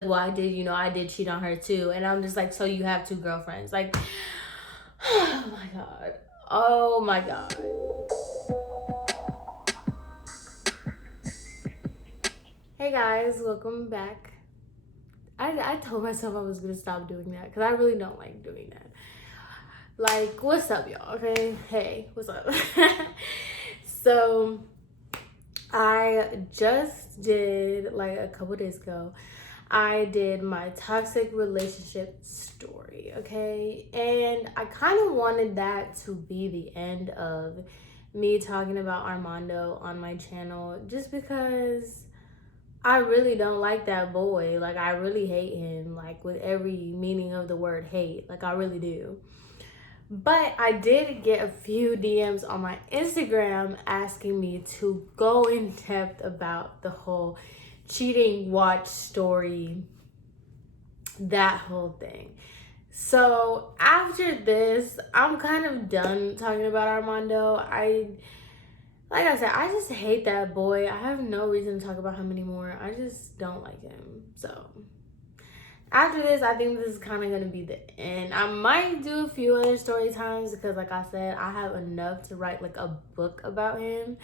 well, I did cheat on her too. And I'm just like, so you have two girlfriends. Like, oh my God. Oh my God. Hey guys, welcome back. I told myself I was gonna stop doing that because I really don't like doing that. Like, what's up, y'all? Okay, hey, what's up? So, I just did, like, a couple days ago, I did my toxic relationship story, okay? And I kind of wanted that to be the end of me talking about Armando on my channel just because I really don't like that boy. Like, I really hate him, like, with every meaning of the word hate. Like, I really do. But I did get a few DMs on my Instagram asking me to go in depth about the whole cheating watch story, that whole thing. So after this, I'm kind of done talking about Armando. Like I said, I just hate that boy. I have no reason to talk about him anymore. I just don't like him. So after this, I think this is kind of going to be the end. I might do a few other story times because, like I said, I have enough to write like a book about him.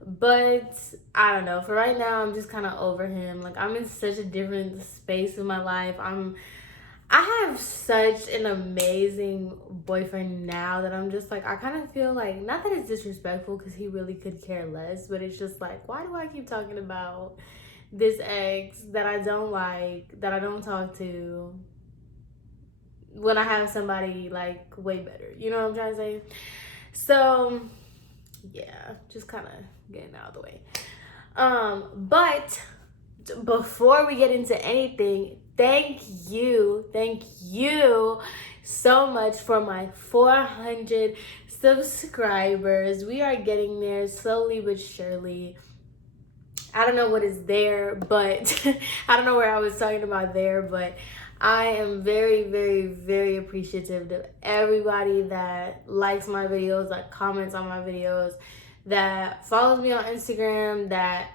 But I don't know. For right now, I'm just kind of over him. Like, I'm in such a different space in my life. I have such an amazing boyfriend now that I'm just like, I kind of feel like, not that it's disrespectful because he really could care less, but it's just like, why do I keep talking about this ex that I don't like, that I don't talk to, when I have somebody like way better? You know what I'm trying to say? So yeah, just kind of getting out of the way. But before we get into anything, thank you so much for my 400 subscribers. We are getting there slowly but surely. I don't know what is there, but I don't know where I was talking about there, but I am very, very, very appreciative of everybody that likes my videos, that comments on my videos, that follows me on Instagram, that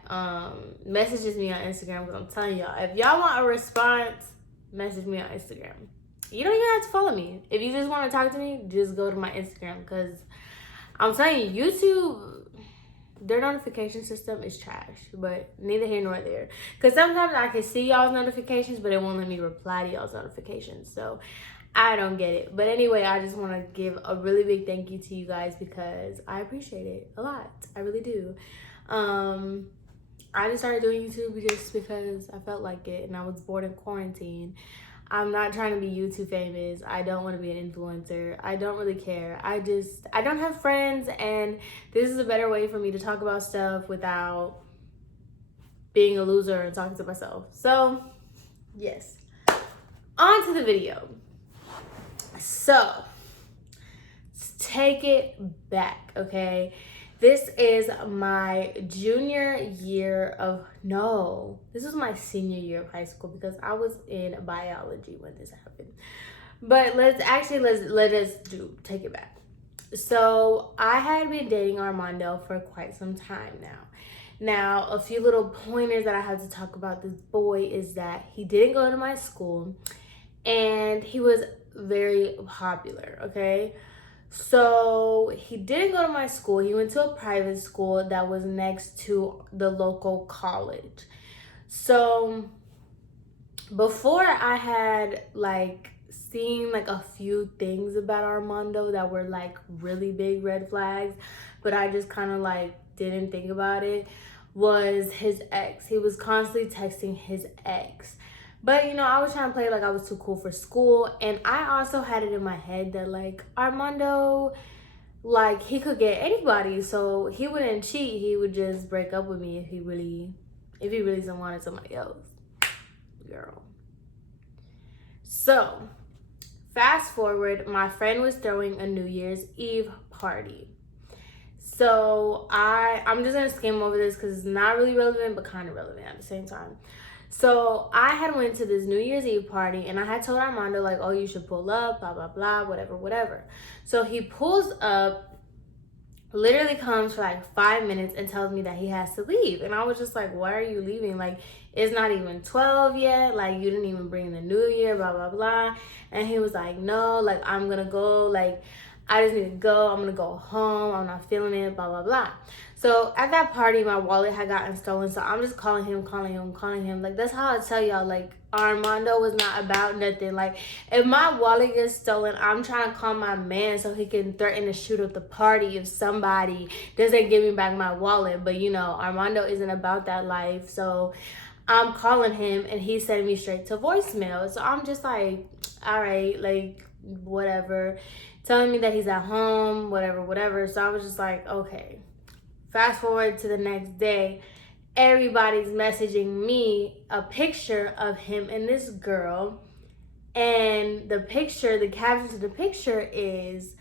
messages me on Instagram. Because I'm telling y'all, if y'all want a response, message me on Instagram. You don't even have to follow me. If you just want to talk to me, just go to my Instagram. Because I'm telling you, YouTube, their notification system is trash, but neither here nor there. Because sometimes I can see y'all's notifications, but it won't let me reply to y'all's notifications. So I don't get it. But anyway, I just want to give a really big thank you to you guys because I appreciate it a lot. I really do. I just started doing YouTube just because I felt like it and I was bored in quarantine. I'm not trying to be YouTube famous. I don't want to be an influencer. I don't really care. I don't have friends, and this is a better way for me to talk about stuff without being a loser and talking to myself. So, yes. On to the video. So, let's take it back, okay? This is my junior year of, no, this was my senior year of high school because I was in biology when this happened. But let us take it back. So I had been dating Armando for quite some time now. Now, a few little pointers that I have to talk about this boy is that he didn't go to my school and he was very popular, okay? So he didn't go to my school. He went to a private school that was next to the local college. So before I had like seen like a few things about Armando that were like really big red flags, but I just kind of like didn't think about it, was his ex. He was constantly texting his ex. But, I was trying to play like I was too cool for school. And I also had it in my head that, like, Armando, like, he could get anybody. So he wouldn't cheat. He would just break up with me if he really wanted somebody else. Girl. So, fast forward, my friend was throwing a New Year's Eve party. So, I'm just going to skim over this because it's not really relevant, but kind of relevant at the same time. So I had went to this New Year's Eve party and I had told Armando like, oh, you should pull up, blah, blah, blah, whatever. So he pulls up literally comes for like 5 minutes and tells me that he has to leave. And I was just like, why are you leaving? Like, it's not even 12 yet. Like, you didn't even bring the new year, blah, blah, blah. And he was like, no, like, I'm gonna go. Like, I just need to go. I'm gonna go home. I'm not feeling it, blah, blah, blah. So at that party, my wallet had gotten stolen. So I'm just calling him. Like, that's how I tell y'all, like, Armando was not about nothing. Like, if my wallet gets stolen, I'm trying to call my man so he can threaten to shoot up the party if somebody doesn't give me back my wallet. But, you know, Armando isn't about that life. So I'm calling him and he's sending me straight to voicemail. So I'm just like, all right, like, whatever. Telling me that he's at home, whatever. So I was just like, okay. Fast forward to the next day, everybody's messaging me a picture of him and this girl. And the caption to the picture is,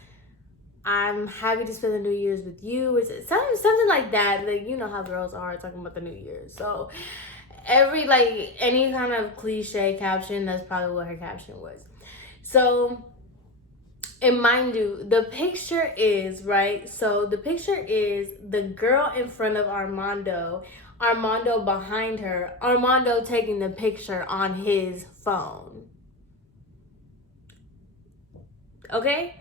I'm happy to spend the New Year's with you. It's something like that. Like, you know how girls are talking about the New Year's. So any kind of cliche caption, that's probably what her caption was. So, and mind you, the picture is, right? So the picture is the girl in front of Armando behind her, Armando taking the picture on his phone. Okay?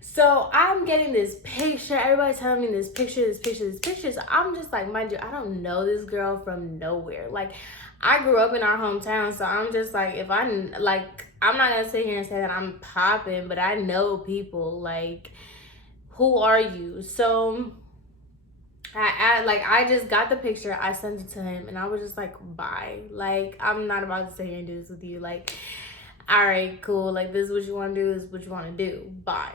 So I'm getting this picture. Everybody's telling me this picture. So I'm just like, mind you, I don't know this girl from nowhere. Like, I grew up in our hometown, so I'm just like, I'm not gonna sit here and say that I'm popping, but I know people. Like, who are you? So I just got the picture. I sent it to him, and I was just like, bye. Like, I'm not about to sit here and do this with you. Like, all right, cool. Like, this is what you want to do. This is what you want to do. Bye.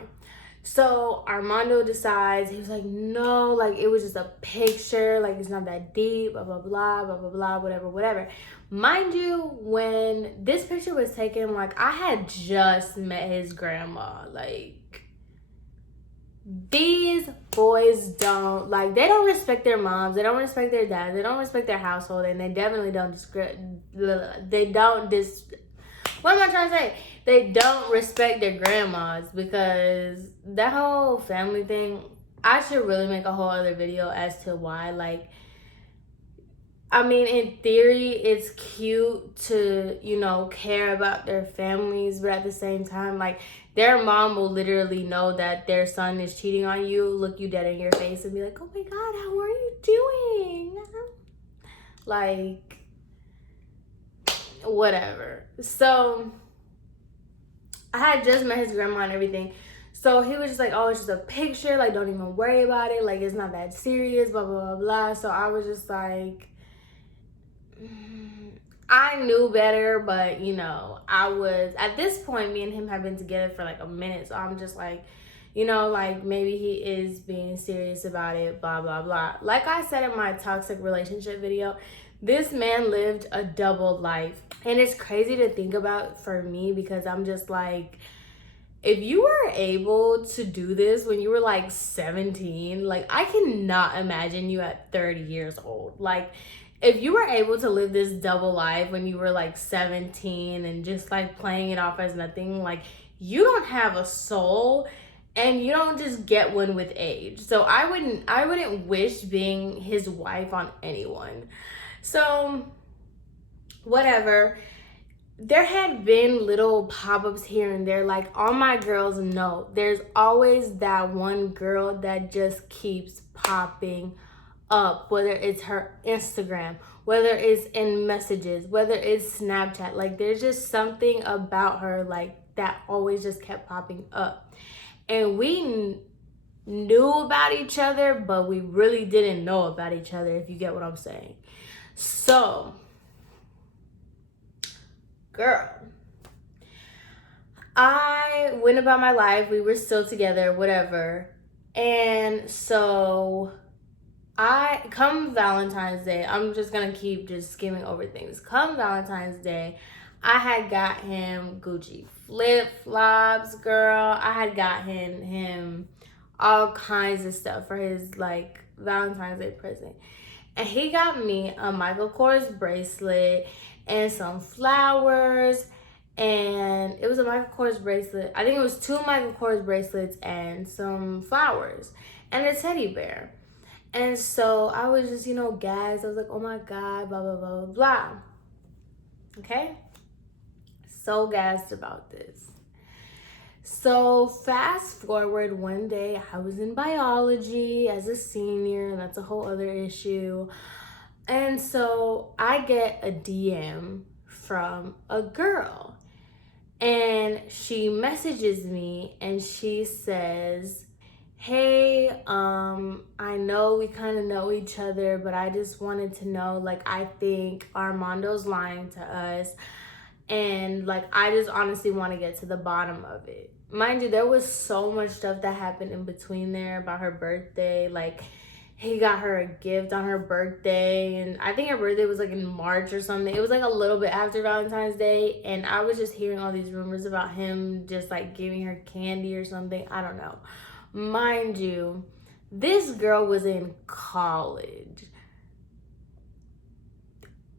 So Armando decides, he was like, no, like, it was just a picture, like, it's not that deep, blah, blah, blah, blah, blah, blah, whatever. Mind you, when this picture was taken, like, I had just met his grandma. Like, these boys don't, like, they don't respect their moms, they don't respect their dads, they don't respect their household, and they definitely don't what am I trying to say? They don't respect their grandmas, because that whole family thing, I should really make a whole other video as to why. Like, I mean, in theory, it's cute to, you know, care about their families, but at the same time, like, their mom will literally know that their son is cheating on you, look you dead in your face and be like, oh my God, how are you doing? Like, whatever. So I had just met his grandma and everything, so he was just like, oh, it's just a picture, like, don't even worry about it, like, it's not that serious, blah blah blah blah. So I was just like, I knew better, but, you know, I was, at this point, me and him have been together for like a minute, so I'm just like, you know, like, maybe he is being serious about it, blah blah blah. Like I said in my toxic relationship video, this man lived a double life. And it's crazy to think about for me, because I'm just like, if you were able to do this when you were like 17, like, I cannot imagine you at 30 years old. Like, if you were able to live this double life when you were like 17 and just like playing it off as nothing, like, you don't have a soul. And you don't just get one with age. So I wouldn't wish being his wife on anyone. So, whatever. There had been little pop-ups here and there. Like, all my girls know, there's always that one girl that just keeps popping up, whether it's her Instagram, whether it's in messages, whether it's Snapchat. Like, there's just something about her, like, that always just kept popping up. And we knew about each other, but we really didn't know about each other, if you get what I'm saying. So, girl, I went about my life. We were still together, whatever. And so, come Valentine's Day, I'm just gonna keep just skimming over things. Come Valentine's Day, I had got him Gucci flip-flops, girl. I had got him all kinds of stuff for his, like, Valentine's Day present. And he got me a Michael Kors bracelet and some flowers. And it was a Michael Kors bracelet. I think it was 2 Michael Kors bracelets and some flowers. and a teddy bear. And so I was just, gagged. I was like, oh my God, blah, blah, blah, blah, blah. Okay? So gassed about this. So fast forward one day, I was in biology as a senior. That's a whole other issue. And so I get a DM from a girl. And she messages me and she says, hey, I know we kind of know each other, but I just wanted to know, like, I think Armando's lying to us. And, like, I just honestly want to get to the bottom of it. Mind you, there was so much stuff that happened in between there about her birthday. Like, he got her a gift on her birthday, and I think her birthday was like in March or something. It was like a little bit after Valentine's Day, and I was just hearing all these rumors about him just like giving her candy or something. I don't know. Mind you, this girl was in college.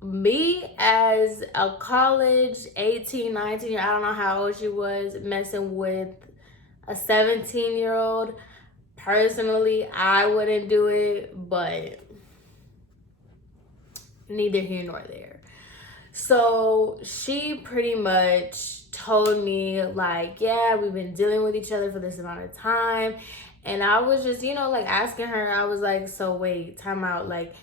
Me as a college 18, 19 year, I don't know how old she was, messing with a 17-year-old. Personally, I wouldn't do it, but neither here nor there. So she pretty much told me, like, yeah, we've been dealing with each other for this amount of time. And I was just, like asking her, I was like, so wait, time out. Like,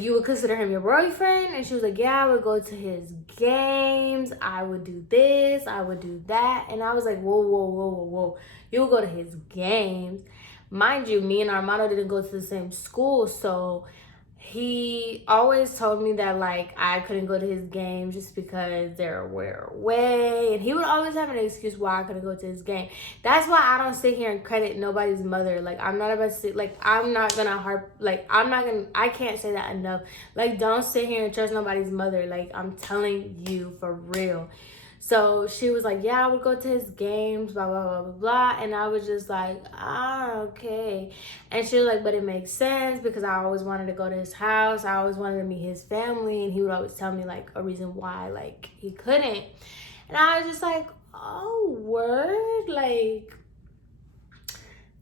you would consider him your boyfriend? And she was like, yeah, I would go to his games. I would do this. I would do that. And I was like, whoa, whoa, whoa, whoa, whoa. You would go to his games. Mind you, me and Armando didn't go to the same school. So he always told me that, like, I couldn't go to his games just because they're away. And he would always have an excuse why I couldn't go to his game. That's why I don't sit here and credit nobody's mother. Like, I'm not about to sit, like, I'm not gonna harp, like, I can't say that enough. Like, don't sit here and trust nobody's mother. Like, I'm telling you for real. So she was like, yeah, I would go to his games, blah, blah, blah, blah, blah. And I was just like, okay. And she was like, but it makes sense because I always wanted to go to his house. I always wanted to meet his family. And he would always tell me, like, a reason why, like, he couldn't. And I was just like, oh, word? Like,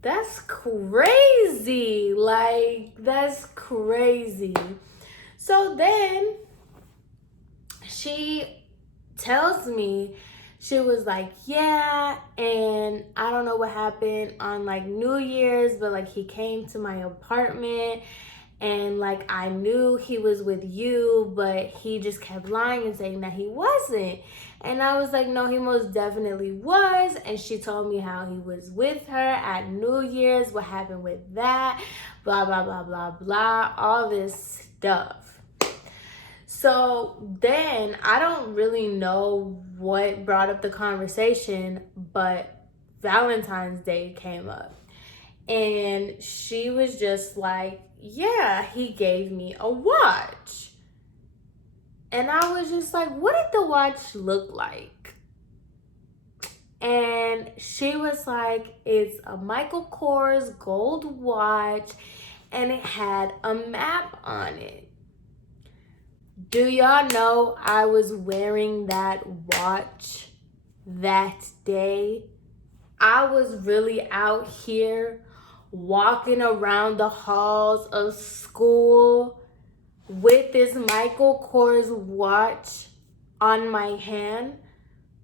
that's crazy. Like, that's crazy. So then she tells me, she was like, yeah, and I don't know what happened on like New Year's, but like he came to my apartment and like I knew he was with you, but he just kept lying and saying that he wasn't. And I was like, no, he most definitely was. And she told me how he was with her at New Year's, what happened with that, blah, blah, blah, blah, blah, all this stuff. So then I don't really know what brought up the conversation, but Valentine's Day came up. And she was just like, yeah, he gave me a watch. And I was just like, what did the watch look like? And she was like, it's a Michael Kors gold watch and it had a map on it. Do y'all know I was wearing that watch that day? I was really out here walking around the halls of school with this Michael Kors watch on my hand.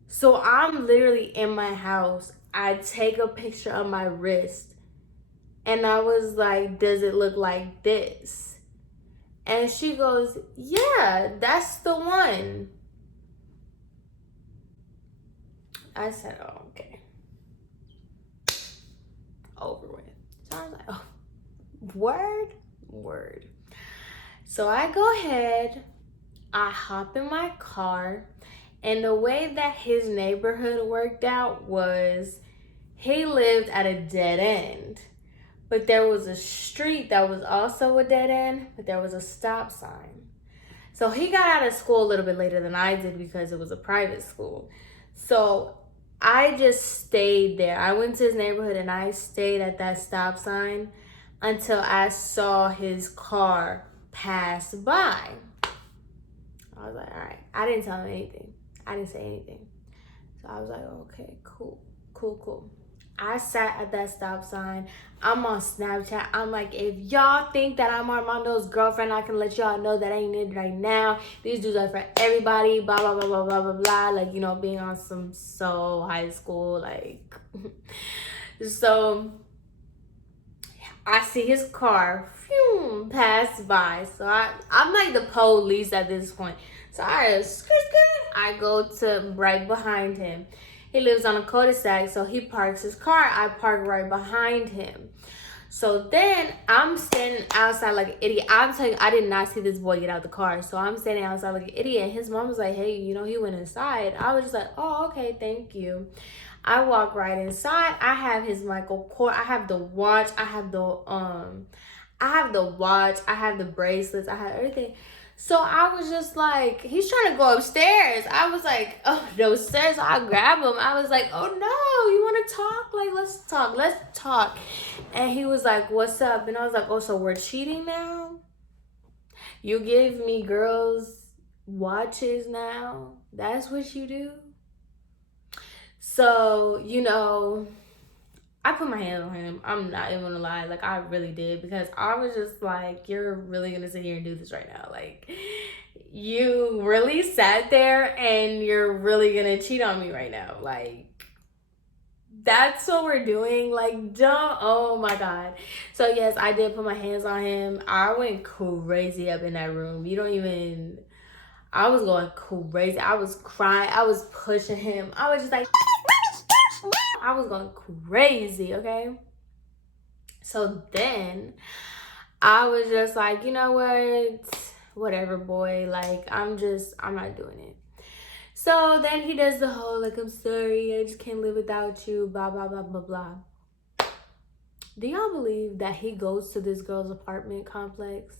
So I'm literally in my house. I take a picture of my wrist and I was like, does it look like this? And she goes, yeah, that's the one. I said, oh, okay. Over with. So I was like, oh, word. So I go ahead, I hop in my car, and the way that his neighborhood worked out was he lived at a dead end. But there was a street that was also a dead end, but there was a stop sign. So he got out of school a little bit later than I did because it was a private school. So I just stayed there. I went to his neighborhood and I stayed at that stop sign until I saw his car pass by. I was like, all right. I didn't tell him anything. I didn't say anything. So I was like, okay, cool. I sat at that stop sign. I'm on Snapchat. I'm like, if y'all think that I'm Armando's girlfriend, I can let y'all know that ain't it right now. These dudes are for everybody. Blah blah blah blah blah blah blah. Like, you know, being on some so high school like. So I see his car pass by. So I'm like the police at this point. So I go to right behind him. He lives on a cul-de-sac, so he parks his car. I park right behind him. So then I'm standing outside like an idiot. I'm telling you, I did not see this boy get out the car. So I'm standing outside like an idiot. And his mom was like, hey, you know, he went inside. I was just like, oh, okay, thank you. I walk right inside. I have his Michael Kors. I have the watch. I have the watch. I have the bracelets. I have everything. So I was just like, he's trying to go upstairs. I was like, oh, those stairs. I grab him. I was like, oh no, you want to talk? Like, let's talk. And he was like, what's up? And I was like, oh, so we're cheating now? You give me girls watches now? That's what you do? So, you know, I put my hands on him. I'm not even gonna lie. Like, I really did. Because I was just like, you're really gonna sit here and do this right now. Like, you really sat there and you're really gonna cheat on me right now. Like, that's what we're doing. Like, don't. Oh my God. So, yes, I did put my hands on him. I went crazy up in that room. You don't even. I was going crazy. I was crying. I was pushing him. I was just like, I was going crazy, okay? So then I was just like, you know what? Whatever, boy. Like, I'm not doing it. So then he does the whole, like, I'm sorry, I just can't live without you, blah, blah, blah, blah, blah. Do y'all believe that he goes to this girl's apartment complex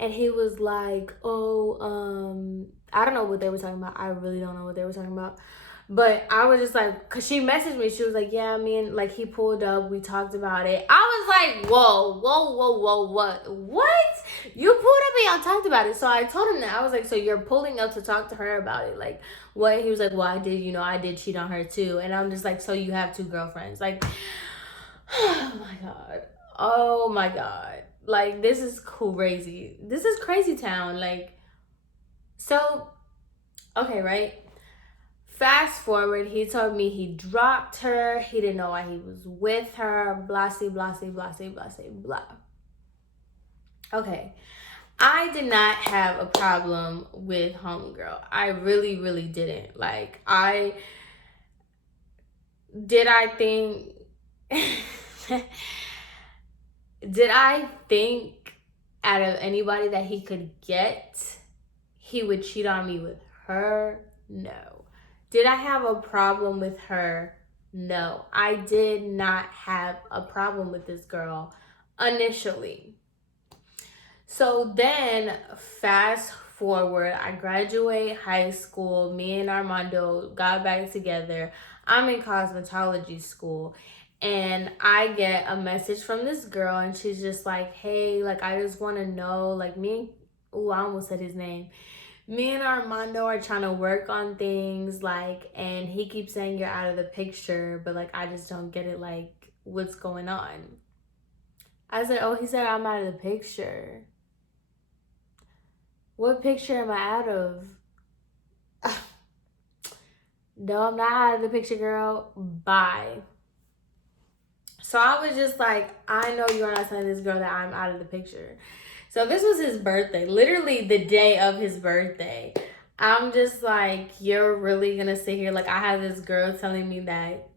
and he was like, oh, I don't know what they were talking about. I really don't know what they were talking about. But I was just like, because she messaged me. She was like, yeah, like, he pulled up. We talked about it. I was like, whoa, what? You pulled up and y'all talked about it. So I told him that. I was like, so you're pulling up to talk to her about it. Like, what? He was like, well, I did cheat on her too. And I'm just like, so you have two girlfriends. Like, oh my God. Oh my God. Like, this is crazy. This is crazy town. Like, so, okay, right? Fast forward, he told me he dropped her. He didn't know why he was with her. Blah, blah, blah, blah, blah. Okay. I did not have a problem with homegirl. I really, really didn't. Like, did I think out of anybody that he could get, he would cheat on me with her? No. Did I have a problem with her? No. I did not have a problem with this girl initially. So then, fast forward, I graduate high school. Me and Armando got back together. I'm in cosmetology school. And I get a message from this girl, and she's just like, hey, like, I just want to know, like, I almost said his name. Me and Armando are trying to work on things, like, and he keeps saying you're out of the picture, but, like, I just don't get it, like, what's going on? I said, oh, he said I'm out of the picture. What picture am I out of? No, I'm not out of the picture, girl. Bye. So I was just like, I know you're not telling this girl that I'm out of the picture. So this was his birthday, literally the day of his birthday. I'm just like, you're really gonna sit here? Like, I have this girl telling me that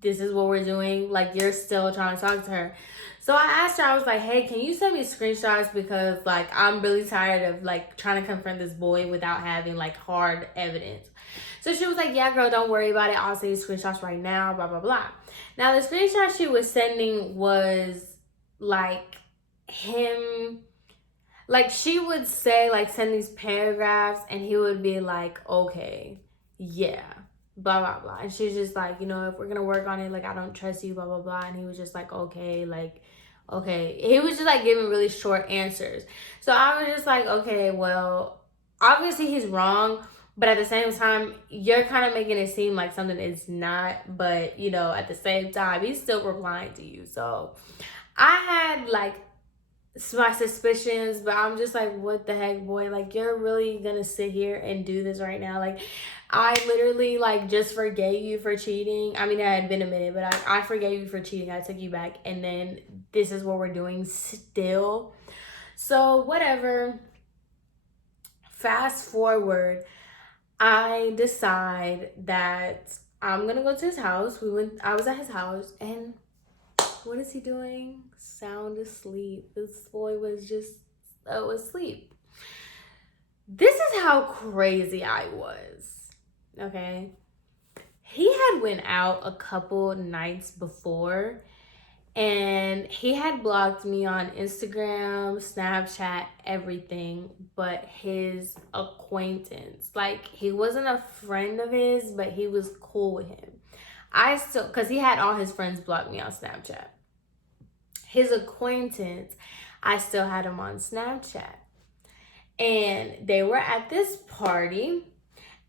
this is what we're doing. Like, you're still trying to talk to her. So I asked her, I was like, hey, can you send me screenshots? Because, like, I'm really tired of, like, trying to confront this boy without having, like, hard evidence. So she was like, yeah, girl, don't worry about it. I'll send you screenshots right now, blah, blah, blah. Now, the screenshot she was sending was, like, him. Like, she would say, like, send these paragraphs, and he would be like, okay, yeah, blah, blah, blah. And she's just like, you know, if we're going to work on it, like, I don't trust you, blah, blah, blah. And he was just like, okay, like, okay. He was just, like, giving really short answers. So I was just like, okay, well, obviously he's wrong, But at the same time, you're kind of making it seem like something is not. But, you know, at the same time, he's still replying to you. So I had like my suspicions, but I'm just like, what the heck, boy? Like, you're really gonna sit here and do this right now? Like, I literally like just forgave you for cheating. I mean, it had been a minute, but I forgave you for cheating. I took you back, and then this is what we're doing still. So whatever. Fast forward, I decide that I'm gonna go to his house. I was at his house, and what is he doing? Sound asleep. This boy was just asleep. This is how crazy I was. Okay. He had went out a couple nights before, and he had blocked me on Instagram, Snapchat, everything but his acquaintance. Like, he wasn't a friend of his, but he was cool with him. I still, because he had all his friends block me on Snapchat. His acquaintance, I still had him on Snapchat. And they were at this party,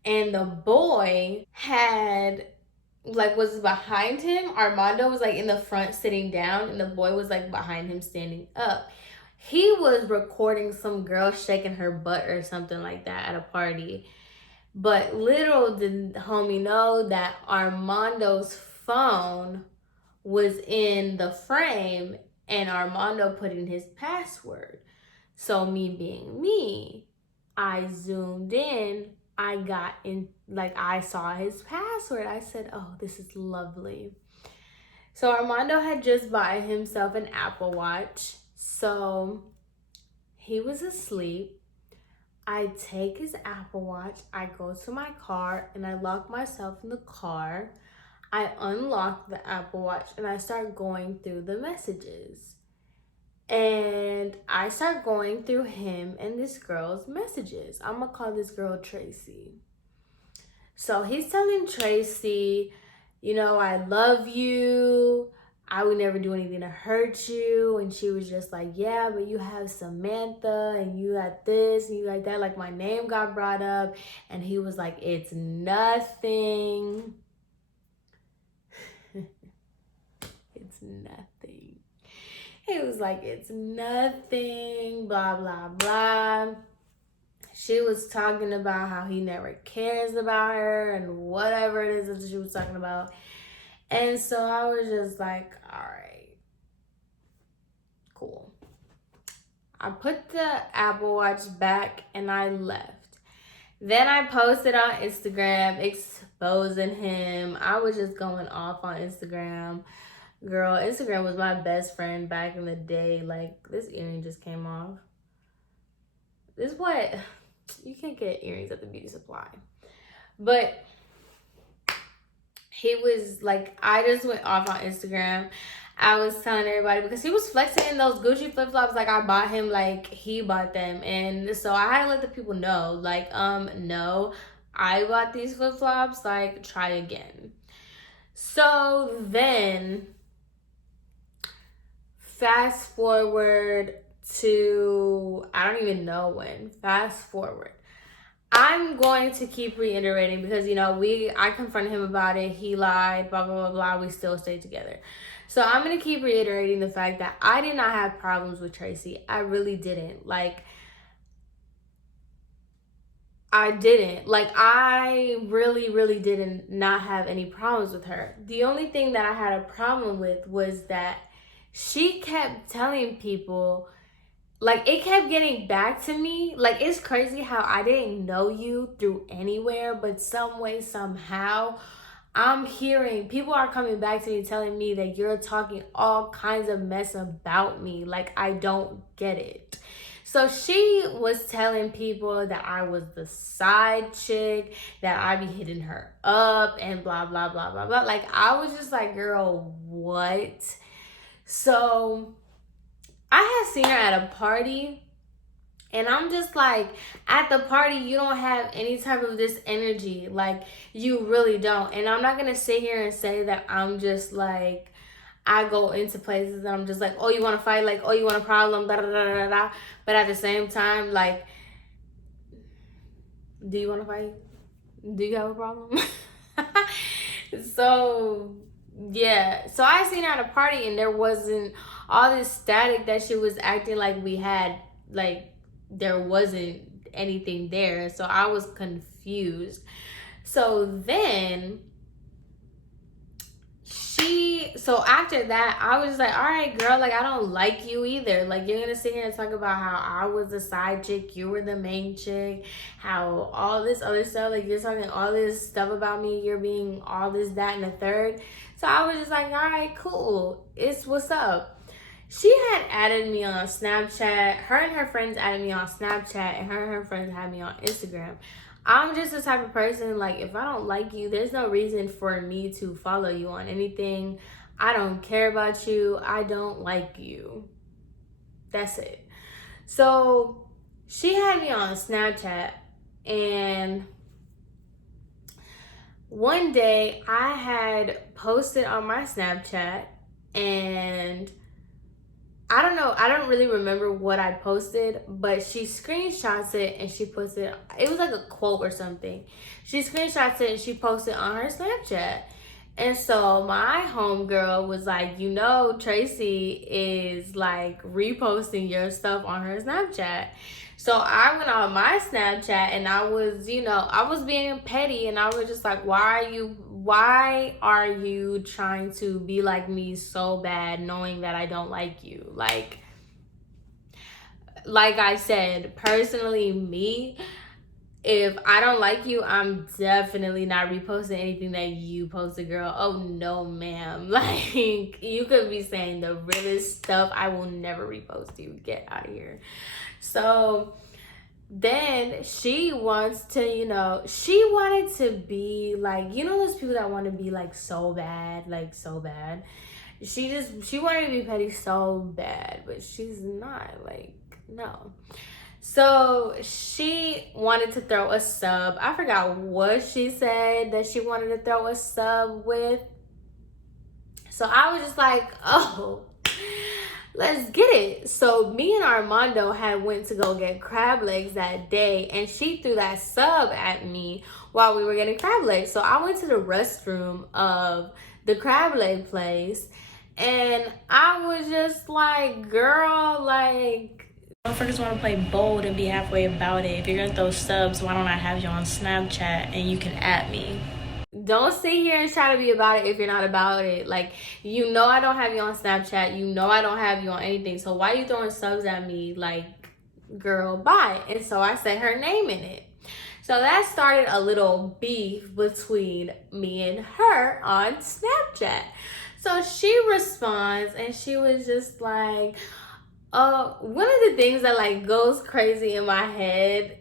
and the boy had like was behind him. Armando was like in the front sitting down, and the boy was like behind him standing up. He was recording some girl shaking her butt or something like that at a party. But little did homie know that Armando's phone was in the frame, and Armando put in his password. So me being me, I zoomed in. I got in, like, I saw his password. I said, oh, this is lovely. So Armando had just bought himself an Apple Watch. So he was asleep. I take his Apple Watch. I go to my car and I lock myself in the car. I unlock the Apple Watch and I start going through the messages. And I start going through him and this girl's messages. I'm gonna call this girl Tracy. So he's telling Tracy, you know, I love you. I would never do anything to hurt you. And she was just like, yeah, but you have Samantha and you got this and you got that. Like, my name got brought up. And he was like, it's nothing. It's nothing. He was like, it's nothing, blah, blah, blah. She was talking about how he never cares about her and whatever it is that she was talking about. And so I was just like, all right, cool. I put the Apple Watch back and I left. Then I posted on Instagram exposing him. I was just going off on Instagram. Girl, Instagram was my best friend back in the day. Like, this earring just came off. This is what, you can't get earrings at the beauty supply. But he was like, I just went off on Instagram. I was telling everybody because he was flexing in those Gucci flip-flops like I bought him, like he bought them. And so I had to let the people know, like, no, I bought these flip-flops, like, try again. So then, fast forward to, I don't even know when, fast forward. I'm going to keep reiterating because, you know, I confronted him about it. He lied, blah, blah, blah, blah. We still stayed together. So I'm going to keep reiterating the fact that I did not have problems with Tracy. I really didn't. Like, I didn't. Like, I really, really didn't not have any problems with her. The only thing that I had a problem with was that she kept telling people, like, it kept getting back to me. Like, it's crazy how I didn't know you through anywhere, but some way, somehow, I'm hearing people are coming back to me telling me that you're talking all kinds of mess about me. Like, I don't get it. So she was telling people that I was the side chick, that I be hitting her up, and blah, blah, blah, blah, blah. Like, I was just like, girl, what? So I had seen her at a party, and I'm just like, at the party, you don't have any type of this energy. Like, you really don't. And I'm not going to sit here and say that I'm just like, I go into places and I'm just like, oh, you want to fight? Like, oh, you want a problem? Da, da, da, da, da. But at the same time, like, do you want to fight? Do you have a problem? So yeah, so I seen her at a party and there wasn't all this static that she was acting like we had, like there wasn't anything there. So I was confused. So then so after that, I was just like, all right, girl, like I don't like you either. Like you're gonna sit here and talk about how I was the side chick, you were the main chick, how all this other stuff, like you're talking all this stuff about me, you're being all this, that, and the third. So I was just like, all right, cool. It's what's up. She had added me on Snapchat. Her and her friends added me on Snapchat, and her friends had me on Instagram. I'm just the type of person, like, if I don't like you, there's no reason for me to follow you on anything. I don't care about you. I don't like you. That's it. So she had me on Snapchat, and one day I had posted on my Snapchat, and I don't know, I don't really remember what I posted, but she screenshots it and she puts it, it was like a quote or something. She screenshots it and she posted on her Snapchat. And so my homegirl was like, you know, Tracy is like reposting your stuff on her Snapchat. So I went on my Snapchat and I was, you know, I was being petty and I was just like, why are you trying to be like me so bad knowing that I don't like you? Like I said, personally, me, if I don't like you, I'm definitely not reposting anything that you posted, girl. Oh no, ma'am. Like, you could be saying the realest stuff. I will never repost you. Get out of here. So then she wants to, you know, she wanted to be like, you know, those people that want to be like so bad, like so bad. She wanted to be petty so bad, but she's not, like, no. So she wanted to throw a sub. I forgot what she said that she wanted to throw a sub with. So I was just like, oh, let's get it. So me and Armando had went to go get crab legs that day, and she threw that sub at me while we were getting crab legs. So I went to the restroom of the crab leg place, and I was just like, girl, like, motherfuckers want to play bold and be halfway about it. If you're gonna throw subs, why don't I have you on Snapchat and you can at me? Don't sit here and try to be about it if you're not about it. Like, you know I don't have you on Snapchat. You know I don't have you on anything. So why are you throwing subs at me? Like, girl, bye. And so I said her name in it. So that started a little beef between me and her on Snapchat. So she responds and she was just like, one of the things that like goes crazy in my head.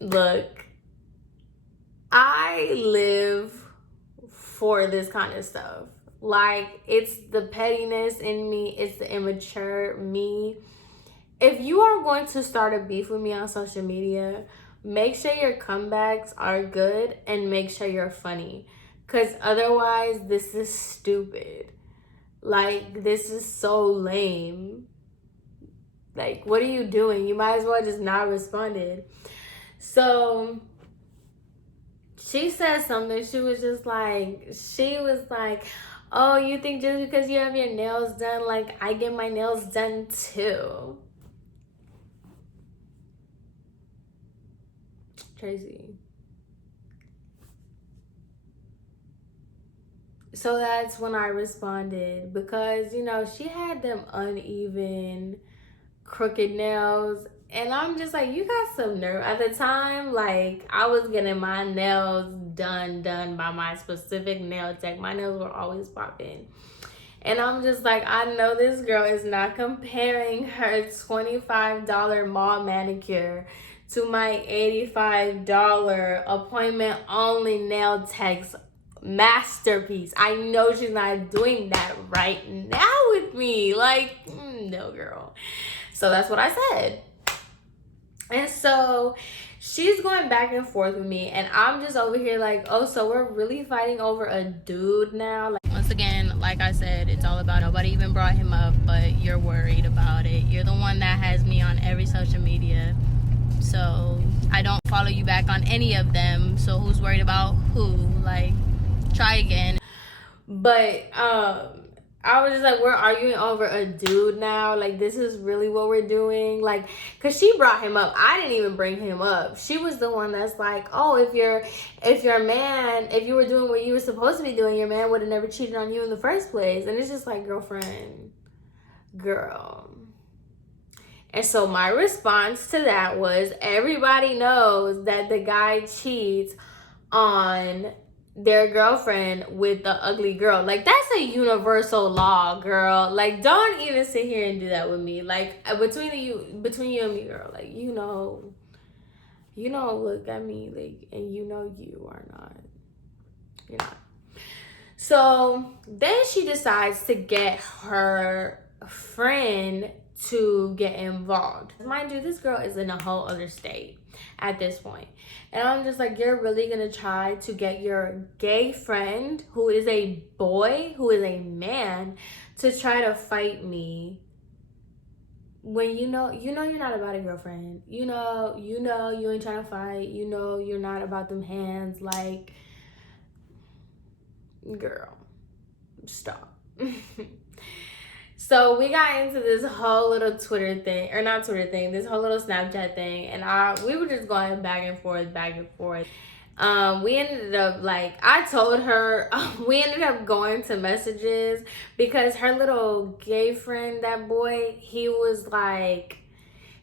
Look, I live for this kind of stuff. Like, it's the pettiness in me, it's the immature me. If you are going to start a beef with me on social media, make sure your comebacks are good and make sure you're funny. Because otherwise, this is stupid. Like, this is so lame. Like, what are you doing? You might as well just not responded. So she said something. She was like, oh, you think just because you have your nails done, like, I get my nails done too? Tracy. So that's when I responded, because, you know, she had them uneven, crooked nails. And I'm just like, you got some nerve. At the time, like, I was getting my nails done by my specific nail tech. My nails were always popping. And I'm just like, I know this girl is not comparing her $25 mall manicure to my $85 appointment only nail tech's masterpiece. I know she's not doing that right now with me. Like, no, girl. So that's what I said. And so she's going back and forth with me, and I'm just over here like, oh, so we're really fighting over a dude now? Like, once again, like I said, it's all about nobody even brought him up, but you're worried about it. You're the one that has me on every social media. So I don't follow you back on any of them, so who's worried about who? Like, try again. But I was just like, we're arguing over a dude now. Like, this is really what we're doing. Like, cause she brought him up. I didn't even bring him up. She was the one that's like, oh, if your man, if you were doing what you were supposed to be doing, your man would have never cheated on you in the first place. And it's just like, girlfriend, girl. And so my response to that was, everybody knows that the guy cheats on their girlfriend with the ugly girl. Like, that's a universal law, girl. Like, don't even sit here and do that with me. Like, between you and me, girl. Like, you know, look at me, like, and you know you are not. You're not. So then she decides to get her friend to get involved. Mind you, this girl is in a whole other state at this point. And I'm just like, you're really gonna try to get your gay friend, who is a boy, who is a man, to try to fight me when you know you're not about it, girlfriend. You know you ain't trying to fight. You know you're not about them hands. Like, girl, stop. So we got into this whole little Twitter thing, or not Twitter thing, this whole little Snapchat thing, and we were just going back and forth. We ended up, like, I told her, we ended up going to messages because her little gay friend, that boy, he was like,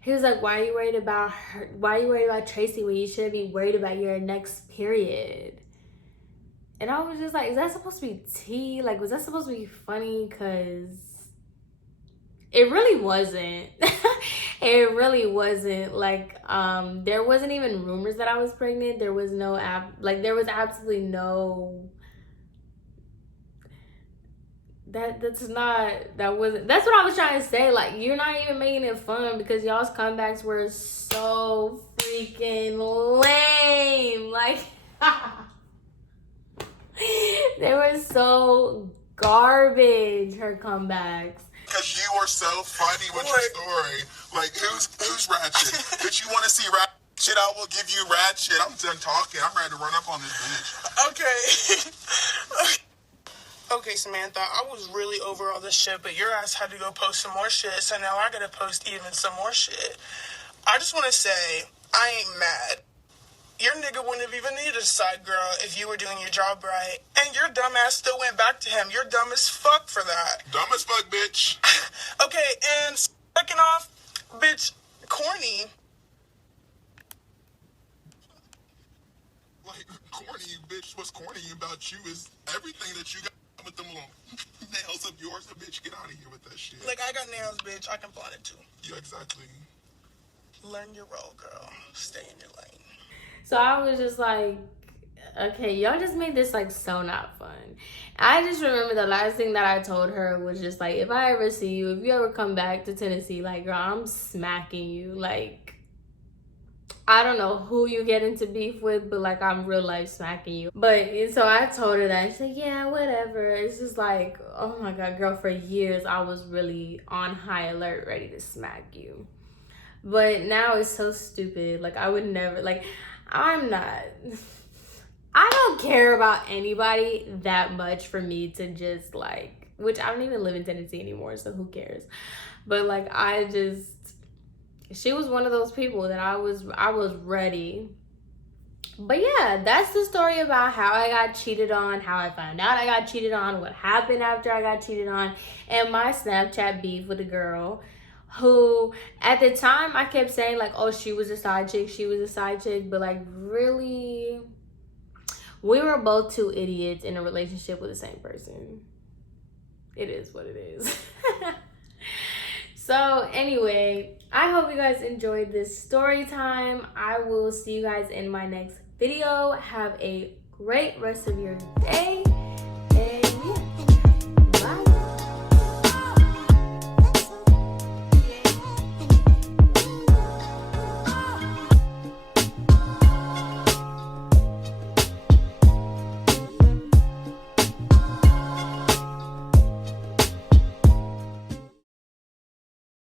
why are you worried about her? Why are you worried about Tracy when you should be worried about your next period? And I was just like, is that supposed to be tea? Like, was that supposed to be funny? Because it really wasn't. It really wasn't. Like, there wasn't even rumors that I was pregnant. There was no there was absolutely no, that's what I was trying to say. Like, you're not even making it fun because y'all's comebacks were so freaking lame. Like, they were so garbage, her comebacks. Because you are so funny with your story. Like, who's ratchet? If you want to see ratchet, I will give you ratchet. I'm done talking. I'm ready to run up on this bitch. Okay. Okay, Samantha, I was really over all this shit, but your ass had to go post some more shit, so now I gotta post even some more shit. I just want to say, I ain't mad. Your nigga wouldn't have even needed a side girl if you were doing your job right. And your dumb ass still went back to him. You're dumb as fuck for that. Dumb as fuck, bitch. Okay, and second off, bitch, corny. Like, corny, bitch. What's corny about you is everything that you got with them little nails of yours. So, bitch, get out of here with that shit. Like, I got nails, bitch. I can flaunt it too. Yeah, exactly. Learn your role, girl. Stay in your lane. So I was just like, okay, y'all just made this like so not fun. I just remember the last thing that I told her was just like, if I ever see you, if you ever come back to Tennessee, like, girl, I'm smacking you. Like, I don't know who you get into beef with, but like, I'm real life smacking you. But so I told her that. She said, yeah, whatever. It's just like, oh my God, girl, for years I was really on high alert, ready to smack you. But now it's so stupid. Like, I would never, like, I don't care about anybody that much for me to just like, which I don't even live in Tennessee anymore, so who cares? But like, she was one of those people that I was ready. But yeah, that's the story about how I got cheated on, how I found out I got cheated on, what happened after I got cheated on, and my Snapchat beef with a girl who at the time I kept saying like, oh, she was a side chick, but like, really, we were both two idiots in a relationship with the same person. It is what it is. So anyway, I hope you guys enjoyed this story time. I will see you guys in my next video. Have a great rest of your day.